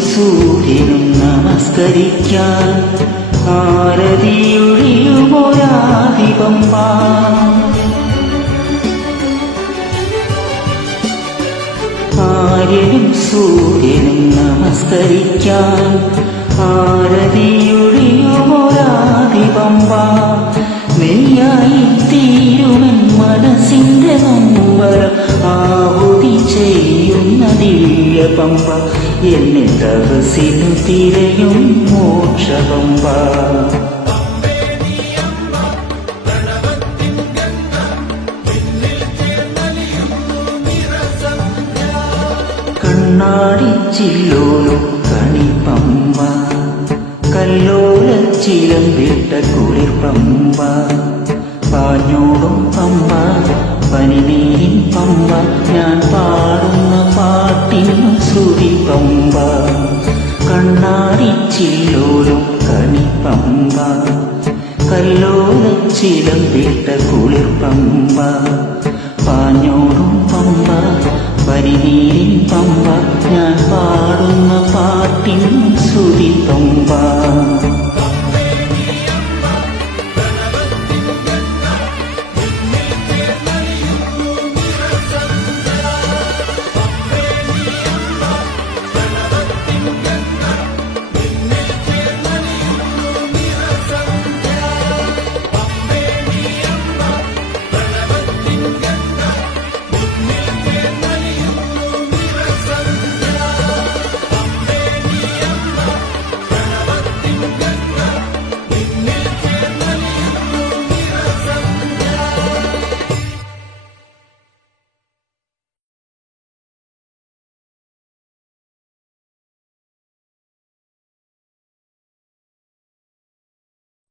സൂര്യനും നമസ്കരിക്കാൻ ആരതിയൊഴിയുമൊരാദിപമ്പ. ആര്യനും സൂര്യനും നമസ്കരിക്കാൻ ആരതിയൊഴിയുമൊരാദിപമ്പ. നെയ്യായി തീരുമെൻ മനസ്സിന്റെ നൊമ്പരം ആഹുതി ചെയ്യുന്ന ദിവ്യപമ്പ. എന്നെ തപസ്സിനു തിരയും മോക്ഷപമ്പ. കണ്ണാടിച്ചില്ലോലും കണിപ്പമ്പ, കല്ലോലച്ചിലമ്പിട്ട കുളിർപ്പമ്പ. പാഞ്ഞോടും പമ്പ പനിനീരിൻ പമ്പ, ഞാൻ പാടുന്ന പാട്ടിൻ ശ്രുതി പമ്പ. കണ്ണാടിച്ചില്ലോലും കണിപ്പമ്പ, കല്ലോലച്ചിലമ്പിട്ട കുളിർപ്പമ്പ. പാഞ്ഞോടും പമ്പ പനിനീരിൻ പമ്പ, ഞാൻ പാടുന്ന പാട്ടിൻ ശ്രുതി പമ്പ.